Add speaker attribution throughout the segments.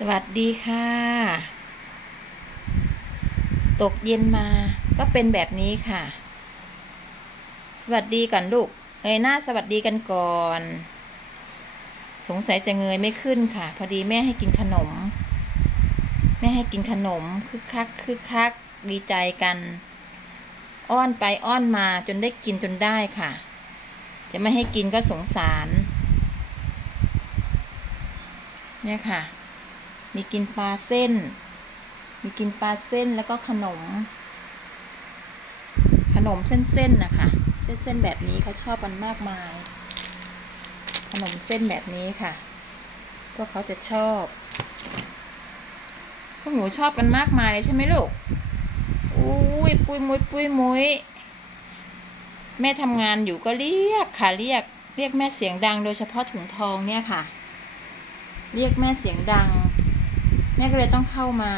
Speaker 1: สวัสดีค่ะ ตกเย็นมาก็เป็นแบบนี้ค่ะ สวัสดีก่อนลูกเงยหน้าสวัสดีกันก่อน สงสัยจะเงยไม่ขึ้นค่ะ พอดีแม่ให้กินขนม แม่ให้กินขนมคึกคักคึกคักดีใจกัน อ้อนไปอ้อนมาจนได้กินจนได้ค่ะ จะไม่ให้กินก็สงสาร เนี่ยค่ะ มีกินปลาเส้น มีกินปลาเส้นแล้วก็ขนม ขนมเส้นๆนะคะ เส้นๆแบบนี้เขาชอบกันมากมาย ขนมเส้นแบบนี้ค่ะ พวกเขาจะชอบ พวกหนูชอบกันมากมายเลยใช่ไหมลูก อุ้ยปุยมุยปุยมุยแม่ทำงานอยู่ก็เรียกค่ะเรียก เรียกแม่เสียงดังโดยเฉพาะถุงทองเนี่ยค่ะ เรียกแม่เสียงดัง แม่ก็เลยต้องเข้ามา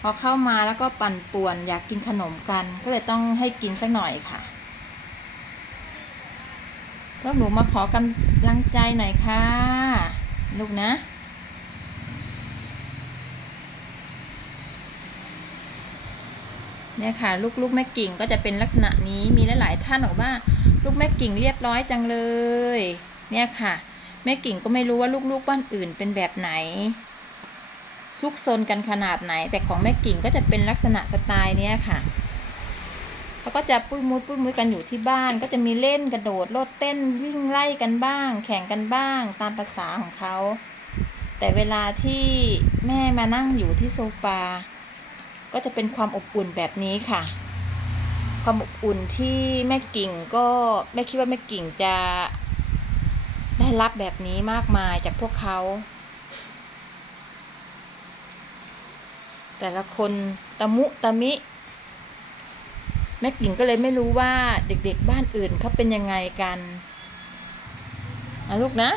Speaker 1: พอเข้ามาแล้วก็ปั่นป่วน อยากกินขนมกัน ก็เลยต้องให้กินสักหน่อยค่ะพวกหนูมาขอกำลังใจหน่อยค่ะ ลูกนะ เนี่ยค่ะ ลูกๆแม่กิ่งก็จะเป็นลักษณะนี้มีหลายๆท่านบอกว่า ลูกแม่กิ่งเรียบร้อยจังเลย เนี่ยค่ะ แม่กิ่งก็ไม่รู้ว่าลูกๆบ้านอื่นเป็นแบบไหน ซุกซนกันขนาดไหน แต่ของแม่กิ่งก็จะเป็นลักษณะสไตล์เนี้ยค่ะเขาก็จะปุ้ยมุ้ยปุ้ยมุ้ยกันอยู่ที่บ้าน ก็จะมีเล่นกระโดดโลดเต้นวิ่งไล่กันบ้าง แข่งกันบ้าง ตามภาษาของเขา แต่เวลาที่แม่มานั่งอยู่ที่โซฟา ก็จะเป็นความอบอุ่นแบบนี้ค่ะ ความอบอุ่นที่แม่กิ่งก็ไม่คิดว่าแม่กิ่งจะได้รับแบบนี้มากมายจากพวกเขา แต่ละคนตะมุตะมิ แม่กิ่งก็เลยไม่รู้ว่าเด็กๆบ้านอื่นเขาเป็นยังไงกันนะลูกนะ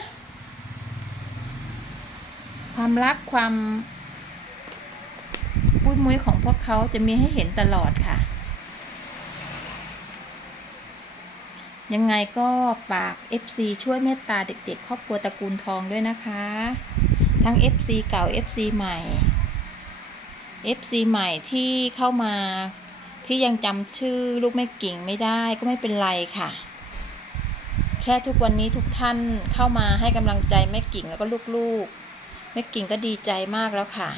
Speaker 1: ความรักความปุ้ยมุ้ยของพวกเขาจะมีให้เห็นตลอดค่ะ ยังไงก็ฝาก FC ช่วยเมตตาเด็กๆ ครอบครัวตระกูลทองด้วยนะคะ ทั้ง FC เก่า FC ใหม่ FC ใหม่ที่เข้ามาที่ยังจำชื่อลูกแม่กิ่งไม่ได้ก็ไม่เป็นไรค่ะ แค่ทุกวันนี้ทุกท่านเข้ามาให้กำลังใจแม่กิ่งแล้วก็ลูกๆ แม่กิ่งก็ดีใจมากแล้วค่ะ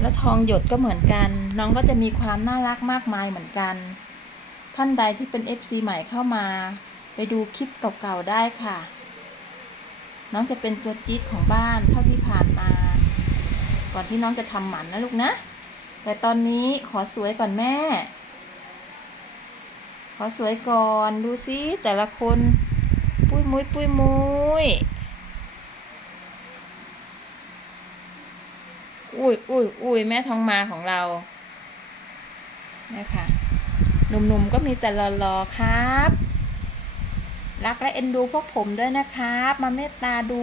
Speaker 1: แล้วทองหยดก็เหมือนกัน น้องก็จะมีความน่ารักมากมายเหมือนกัน ท่านใดที่เป็น FC ใหม่เข้ามา ไปดูคลิปเก่าๆได้ค่ะ น้องจะเป็นตัวจี๊ดของบ้านเท่าที่ผ่านมา ก่อนที่น้องจะทำหมันนะลูกนะ แต่ตอนนี้ขอสวยก่อนแม่ ขอสวยก่อนดูซิแต่ละคน ปุ้ยมุ้ยปุ้ยมุ้ยอุ้ยอุ้ยอุ้ยแม่ทองมาของเรานี่ยค่ะหนุ่มๆก็มีแต่รอๆครับ รักและเอ็นดูพวกผมด้วยนะครับ มาเมตตาดู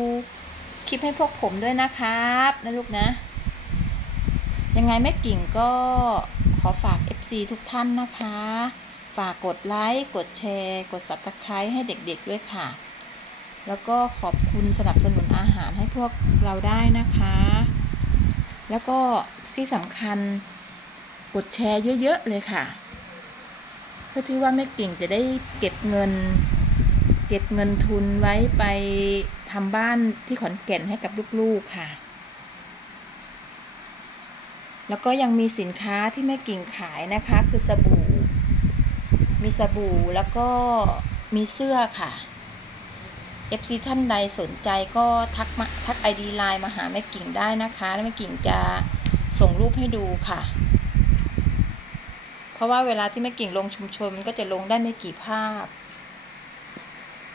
Speaker 1: คลิปให้พวกผมด้วยนะครับนะลูกนะ ยังไงแม่กิ่งก็ขอฝาก FC ทุกท่านนะคะ ฝากกดไลค์ กดแชร์ กด Subscribe ให้เด็กๆด้วยค่ะ แล้วก็ขอบคุณสนับสนุนอาหารให้พวกเราได้นะคะ แล้วก็ที่สำคัญกดแชร์เยอะๆเลยค่ะ เพื่อที่ว่าแม่กิ่งจะได้เก็บเงิน เก็บเงินทุนไว้ไปทำบ้านที่ขอนแก่นให้กับลูกๆค่ะ แล้วก็ยังมีสินค้าที่แม่กิ่งขายนะคะ คือสบู่ มีสบู่แล้วก็มีเสื้อค่ะ FC ท่านใดสนใจก็ทักมาทัก ID ไลน์มาหาแม่กิ่งได้นะคะแล้วแม่กิ่งจะส่งรูปให้ดูค่ะ เพราะว่าเวลาที่แม่กิ่งลงชุมชนมันก็จะลงได้ไม่กี่ภาพ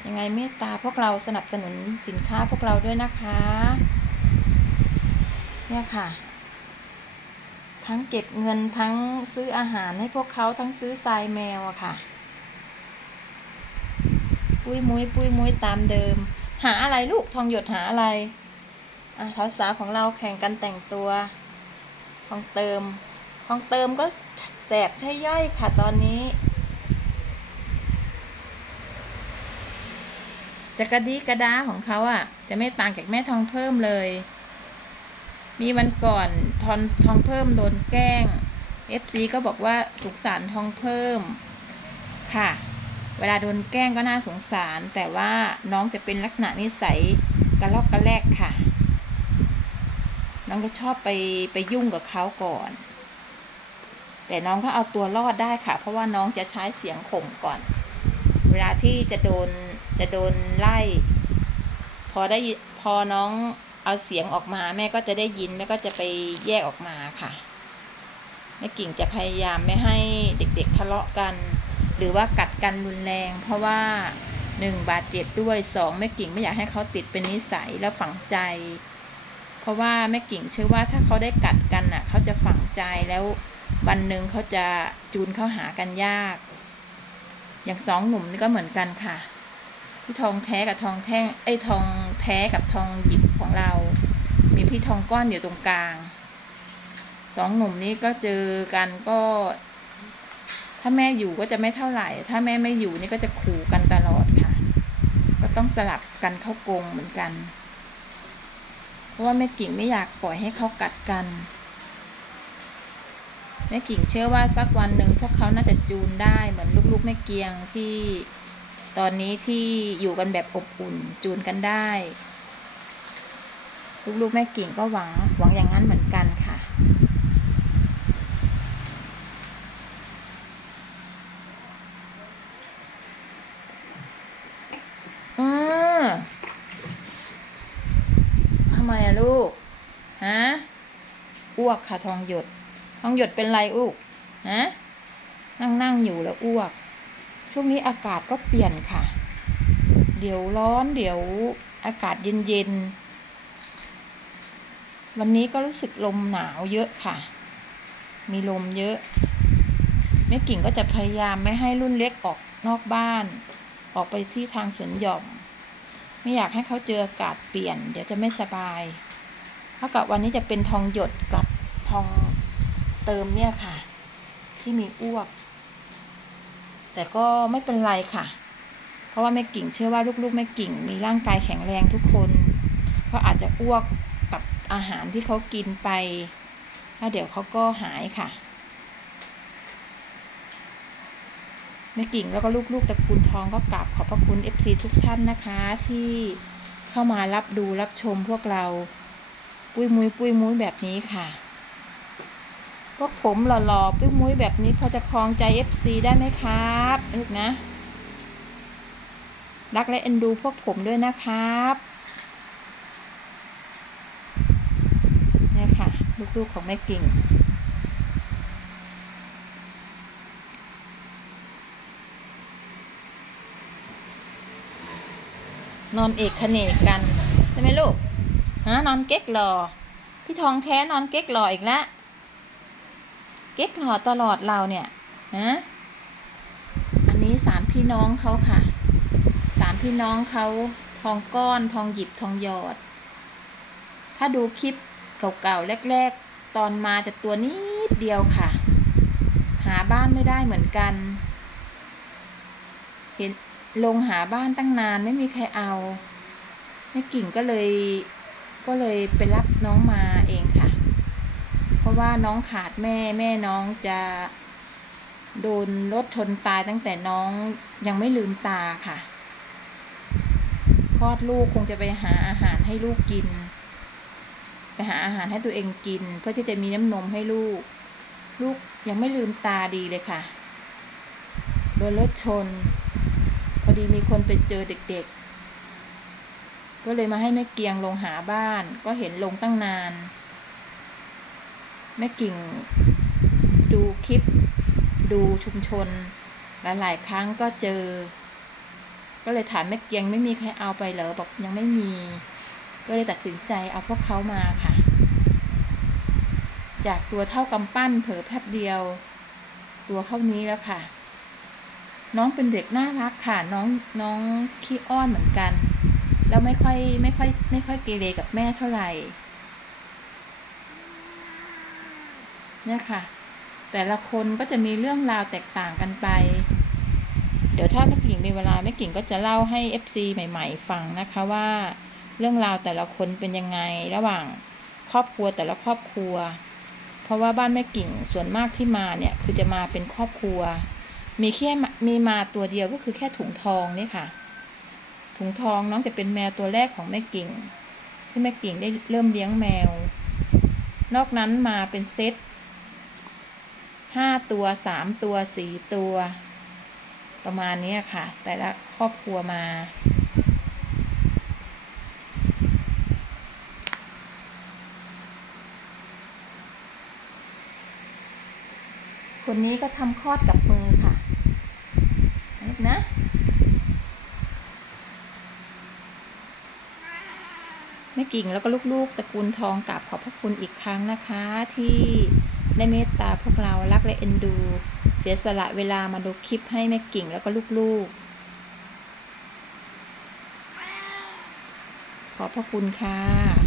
Speaker 1: ยังไงเมตตาพวกเราสนับสนุนสินค้าพวกเราด้วยนะคะ เนี่ยค่ะ ทั้งเก็บเงินทั้งซื้ออาหารให้พวกเขาทั้งซื้อทรายแมวอะค่ะ ปุ้ยมุ้ยปุ้ยมุ้ยตามเดิม หาอะไรลูกทองหยดหาอะไรอะทอสาวของเราแข่งกันแต่งตัวทองเติมทองเติมก็แสบใช่ย่อยค่ะตอนนี้ จะกระดีกระดาของเขาอะ่ะ จะไม่ต่างจากแม่ทองเพิ่มเลย มีวันก่อนทอนทองเพิ่มโดนแกล้ง FC ก็บอกว่าสงสารทองเพิ่มค่ะ เวลาโดนแกล้งก็น่าสงสาร แต่ว่าน้องจะเป็นลักษณะนิสัยกระลอกกระแลกค่ะ น้องก็ชอบไปไปยุ่งกับเขาก่อน แต่น้องก็เอาตัวรอดได้ค่ะ เพราะว่าน้องจะใช้เสียงข่มก่อน เวลาที่จะโดน จะโดนไล่ พอได้พอน้องเอาเสียงออกมาแม่ก็จะได้ยินแม่ก็จะไปแยกออกมาค่ะแม่กิ่งจะพยายามไม่ให้เด็กๆทะเลาะกัน หรือว่ากัดกันรุนแรง เพราะว่าหนึ่งบาดเจ็บด้วยสองแม่กิ่งไม่อยากให้เขาติดเป็นนิสัยแล้วฝังใจ เพราะว่าแม่กิ่งเชื่อว่าถ้าเขาได้กัดกันน่ะ เขาจะฝังใจแล้ววันหนึ่งเขาจะจูนเข้าหากันยาก อย่างสองหนุ่มนี่ก็เหมือนกันค่ะ พี่ทองแท้กับทองแท่งไอ้ทองแท้กับทองหยิบของเรา มีพี่ทองก้อนอยู่ตรงกลางสองหนุ่มนี้ก็เจอกันก็ ถ้าแม่อยู่ก็จะไม่เท่าไหร่ ถ้าแม่ไม่อยู่นี่ก็จะขู่กันตลอดค่ะ ก็ต้องสลับกันเข้ากรงเหมือนกัน เพราะว่าแม่กิ่งไม่อยากปล่อยให้เขากัดกันแม่กิ่งเชื่อว่าสักวันหนึ่งพวกเขาน่าจะจูนได้เหมือนลูกๆแม่เกียงที่ ตอนนี้ที่อยู่กันแบบอบอุ่นจูนกันได้ ลูกๆแม่กิ่งก็หวังหวังอย่างนั้นเหมือนกันค่ะ อืทำไมอะลูก ฮะ อ้วกค่ะทองหยด ทองหยดเป็นไรลูก ฮะ นั่งนั่งอยู่แล้วอ้วก ช่วงนี้อากาศก็เปลี่ยนค่ะ เดี๋ยวร้อนเดี๋ยวอากาศเย็นๆ วันนี้ก็รู้สึกลมหนาวเยอะค่ะ มีลมเยอะ แม่กิ่งก็จะพยายามไม่ให้รุ่นเล็กออกนอกบ้าน ออกไปที่ทางสวนหย่อม ไม่อยากให้เขาเจออากาศเปลี่ยน เดี๋ยวจะไม่สบายเท่ากับวันนี้จะเป็นทองหยดกับทองเติมเนี่ยค่ะ ที่มีอ้วก แต่ก็ไม่เป็นไรค่ะ เพราะว่าแม่กิ่งเชื่อว่าลูกๆแม่กิ่ง มีร่างกายแข็งแรงทุกคนเขาอาจจะอ้วกกับอาหารที่เขากินไปแล้วเดี๋ยวเขาก็หายค่ะแม่กิ่งแล้วก็ลูกๆตระกูลทองก็กราบขอบพระคุณ FC ทุกท่านนะคะ ที่เข้ามารับดูรับชมพวกเรา ปุ้ยมุ้ยปุ้ยมุ้ยแบบนี้ค่ะ พวกผมหล่อๆปุ้ยมุ้ยแบบนี้พอจะคลองใจ FC ได้ไหมครับลูกนะ รักและเอ็นดูพวกผมด้วยนะครับเนี่ยค่ะ ลูกๆของแม่กิ่งนอนเอกขเนกกัน ใช่ไหมลูกฮะนอนเก๊กหล่อพี่ทองแท้นอนเก๊กหล่ออีกแล้ว ก๊กหล่อตลอดเราเนี่ยฮะอันนี้สามพี่น้องเขาค่ะ สามพี่น้องเขาทองก้อนทองหยิบทองหยอด ถ้าดูคลิปเก่าๆแรก ๆ ตอนมาจะตัวนิดเดียวค่ะ หาบ้านไม่ได้เหมือนกัน เห็นลงหาบ้านตั้งนานไม่มีใครเอาแม่กิ่งก็เลยก็เลยไปรับน้องมาเอง ราะว่าน้องขาดแม่แม่น้องจะโดนรถชนตายตั้งแต่น้องยังไม่ลืมตาค่ะคลอดลูกคงจะไปหาอาหารให้ลูกกิน ไปหาอาหารให้ตัวเองกิน เพื่อที่จะมีน้ำนมให้ลูก ลูกยังไม่ลืมตาดีเลยค่ะ โดนรถชน พอดีมีคนไปเจอเด็กๆ ก็เลยมาให้แม่เกียงลงหาบ้าน ก็เห็นลงตั้งนาน แม่กิ่ง ดูคลิป ดูชุมชน หลาย ๆ ครั้งก็เจอ ก็เลยถามแม่เกียงไม่มีใครเอาไปเหรอบอกยังไม่มี ก็เลยตัดสินใจเอาพวกเขามาค่ะ จากตัวเท่ากำปั้นเผลอแป๊บเดียว ตัวเข้านี้แล้วค่ะ น้องเป็นเด็กน่ารักค่ะ น้องน้องขี้อ้อนเหมือนกัน แล้วไม่ค่อยไม่ค่อยไม่ค่อยเกเรกับแม่เท่าไหร่ เนี่ยค่ะ แต่ละคนก็จะมีเรื่องราวแตกต่างกันไป เดี๋ยวถ้าแม่กิ่งมีเวลาแม่กิ่งก็จะเล่าให้ FC ใหม่ ๆ ฟังนะคะว่า เรื่องราวแต่ละคนเป็นยังไงระหว่างครอบครัวแต่ละครอบครัว เพราะว่าบ้านแม่กิ่งส่วนมากที่มาเนี่ยคือจะมาเป็นครอบครัว มีแค่มีมาตัวเดียวก็คือแค่ถุงทองนี่ค่ะ ถุงทองน้องจะเป็นแมวตัวแรกของแม่กิ่งที่แม่กิ่งได้เริ่มเลี้ยงแมว นอกนั้นมาเป็นเซต ห้าตัวสามตัวสี่ตัว ประมาณนี้ค่ะ แต่ละครอบครัวมา คนนี้ก็ทำคลอดกับมือค่ะลูกนะแม่กิ่งแล้วก็ลูกๆตระกูลทองกราบขอบพระคุณอีกครั้งนะคะที่ ได้เมตตาพวกเรารักและเอ็นดู เสียสละเวลามาดูคลิปให้แม่กิ่งแล้วก็ลูกๆ ขอบพระคุณค่ะ